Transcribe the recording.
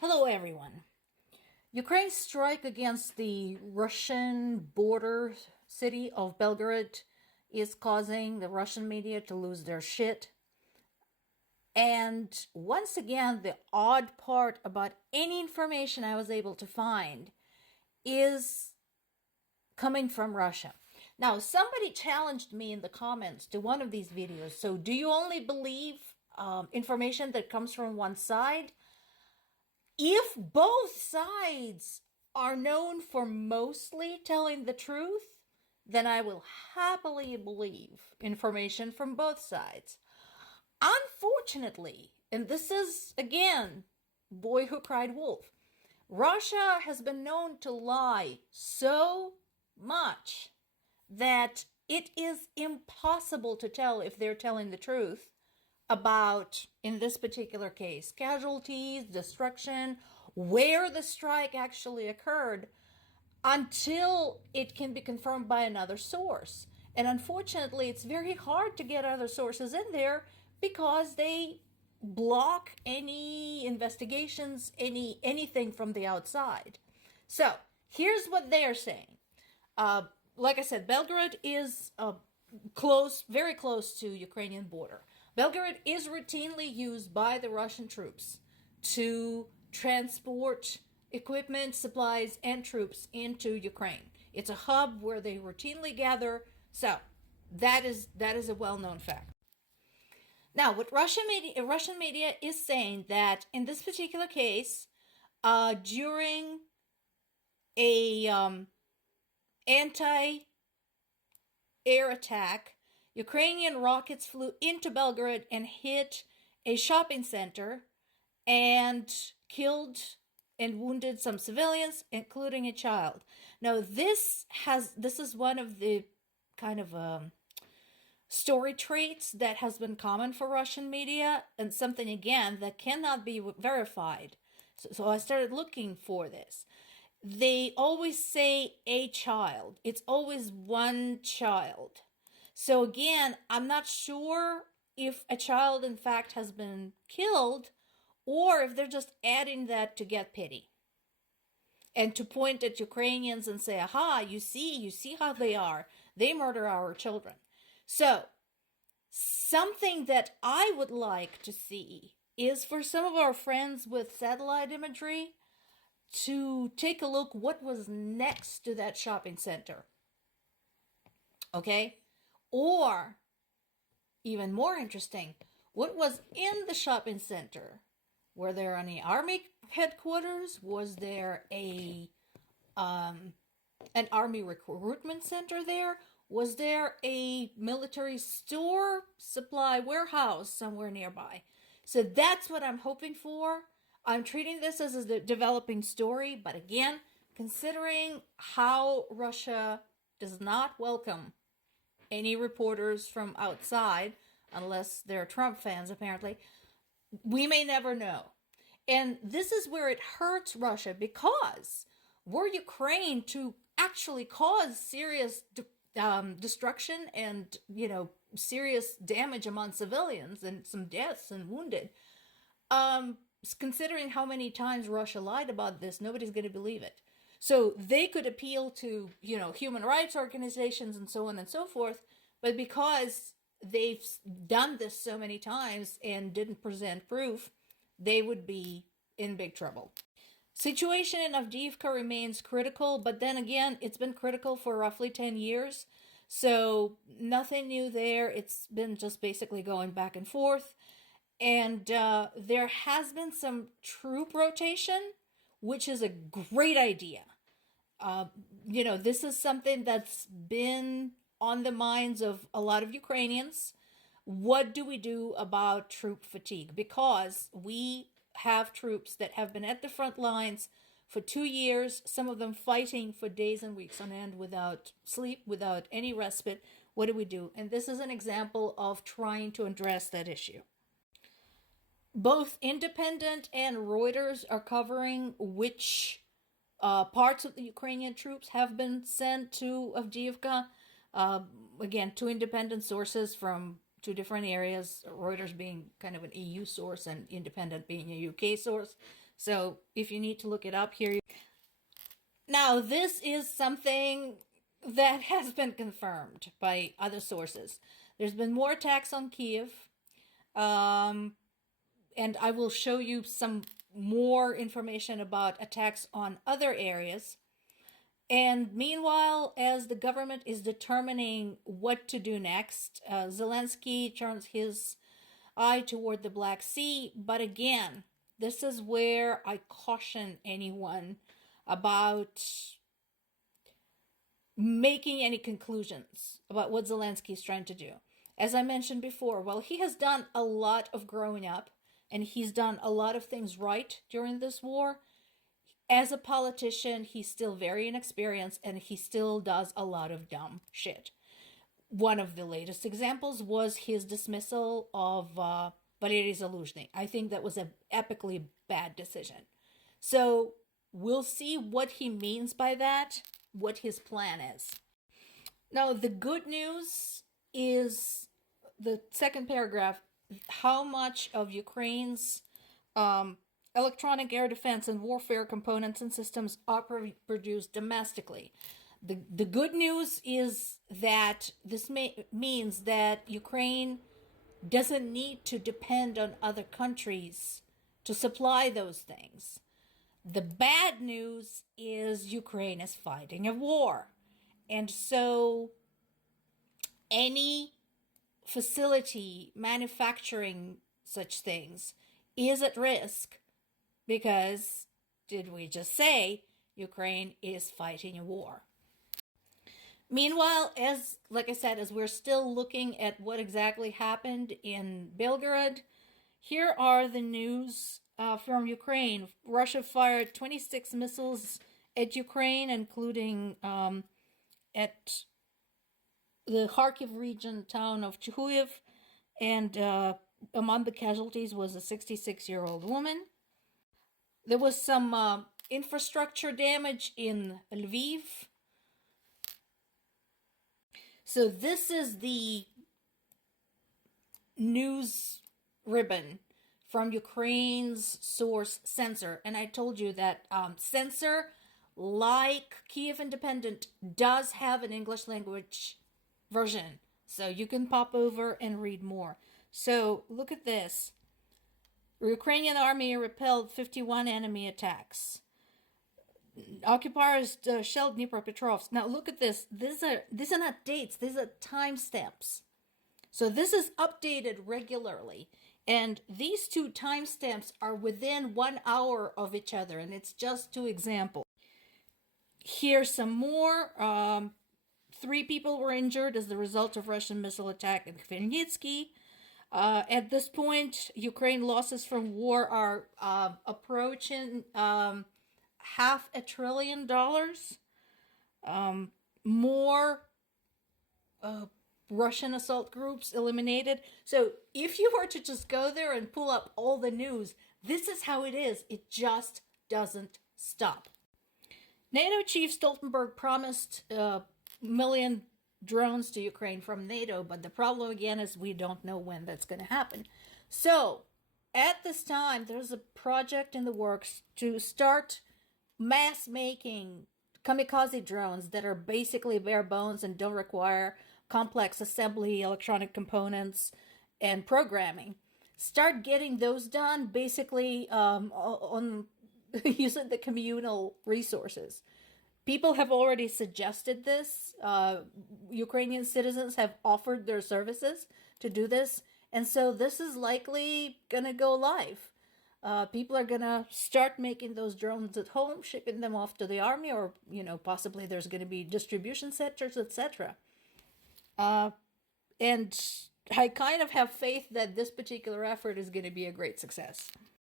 Hello, everyone. Ukraine's strike against the Russian border city of Belgorod is causing the Russian media to lose their shit. And once again, the odd part about any information I was able to find is coming from Russia. Now, somebody challenged me in the comments to one of these videos. So, do you only believe information that comes from one side? If both sides are known for mostly telling the truth, then I will happily believe information from both sides. Unfortunately, and this is again, boy who cried wolf, Russia has been known to lie so much that it is impossible to tell if they're telling the truth about, in this particular case, casualties, destruction, where the strike actually occurred, until it can be confirmed by another source. And unfortunately, it's very hard to get other sources in there because they block any investigations, anything from the outside. So here's what they're saying. Like I said, Belgorod is very close to Ukrainian border. Belgorod is routinely used by the Russian troops to transport equipment, supplies, and troops into Ukraine. It's a hub where they routinely gather. So that is a well-known fact. Now, what Russian media is saying that in this particular case, during a anti-air attack, Ukrainian rockets flew into Belgorod and hit a shopping center and killed and wounded some civilians, including a child. Now, this is one of the kind of story traits that has been common for Russian media, and something again that cannot be verified. So I started looking for this. They always say a child. It's always one child. So again, I'm not sure if a child in fact has been killed or if they're just adding that to get pity and to point at Ukrainians and say, aha, you see how they are. They murder our children. So something that I would like to see is for some of our friends with satellite imagery to take a look what was next to that shopping center. Okay? Or, even more interesting, what was in the shopping center? Were there any army headquarters? Was there an army recruitment center there? Was there a military store, supply warehouse somewhere nearby? So that's what I'm hoping for. I'm treating this as a developing story, but again, considering how Russia does not welcome any reporters from outside, unless they're Trump fans, apparently, we may never know. And this is where it hurts Russia, because were Ukraine to actually cause serious destruction and, serious damage among civilians and some deaths and wounded, considering how many times Russia lied about this, nobody's going to believe it. So they could appeal to, human rights organizations and so on and so forth, but because they've done this so many times and didn't present proof, they would be in big trouble. Situation in Avdiivka remains critical, but then again, it's been critical for roughly 10 years, so nothing new there. It's been just basically going back and forth. And there has been some troop rotation, which is a great idea. This is something that's been on the minds of a lot of Ukrainians. What do we do about troop fatigue? Because we have troops that have been at the front lines for 2 years, some of them fighting for days and weeks on end without sleep, without any respite. What do we do? And this is an example of trying to address that issue. Both Independent and Reuters are covering which parts of the Ukrainian troops have been sent to Avdiivka. Again, two independent sources from two different areas, Reuters being kind of an EU source and Independent being a UK source. So if you need to look it up here. Now, this is something that has been confirmed by other sources. There's been more attacks on Kiev, and I will show you some more information about attacks on other areas. And meanwhile, as the government is determining what to do next, Zelensky turns his eye toward the Black Sea. But again, this is where I caution anyone about making any conclusions about what Zelensky is trying to do. As I mentioned before, while he has done a lot of growing up and he's done a lot of things right during this war, as a politician, he's still very inexperienced and he still does a lot of dumb shit. One of the latest examples was his dismissal of Valery Zaluzhny. I think that was an epically bad decision. So we'll see what he means by that, what his plan is. Now, the good news is the second paragraph, how much of Ukraine's electronic air defense and warfare components and systems are produced domestically. The good news is that this means that Ukraine doesn't need to depend on other countries to supply those things. The bad news is Ukraine is fighting a war. And so any facility manufacturing such things is at risk because, did we just say, Ukraine is fighting a war. Meanwhile, like I said, as we're still looking at what exactly happened in Belgorod, here are the news from Ukraine. Russia fired 26 missiles at Ukraine, including at the Kharkiv region town of Chuhuyev, and among the casualties was a 66-year-old woman. There was some infrastructure damage in Lviv. So this is the news ribbon from Ukraine's source Censor. And I told you that Censor, like Kiev Independent, does have an English language version. So you can pop over and read more. So look at this. The Ukrainian army repelled 51 enemy attacks. Occupiers shelled Dnipropetrovsk. Now look at this. These are not dates. These are timestamps. So this is updated regularly. And these two timestamps are within 1 hour of each other. And it's just two examples. Here's some more. 3 people were injured as the result of Russian missile attack in Khmelnytsky. At this point, Ukraine losses from war are approaching $500 billion. More Russian assault groups eliminated. So if you were to just go there and pull up all the news, this is how it is. It just doesn't stop. NATO Chief Stoltenberg promised a million drones to Ukraine from NATO, but the problem again is we don't know when that's going to happen. So at this time, there's a project in the works to start mass making kamikaze drones that are basically bare bones and don't require complex assembly, electronic components, and programming. Start getting those done basically on using the communal resources. People have already suggested this. Ukrainian citizens have offered their services to do this. And so this is likely going to go live. People are going to start making those drones at home, shipping them off to the army, or, possibly there's going to be distribution centers, etc. And I kind of have faith that this particular effort is going to be a great success.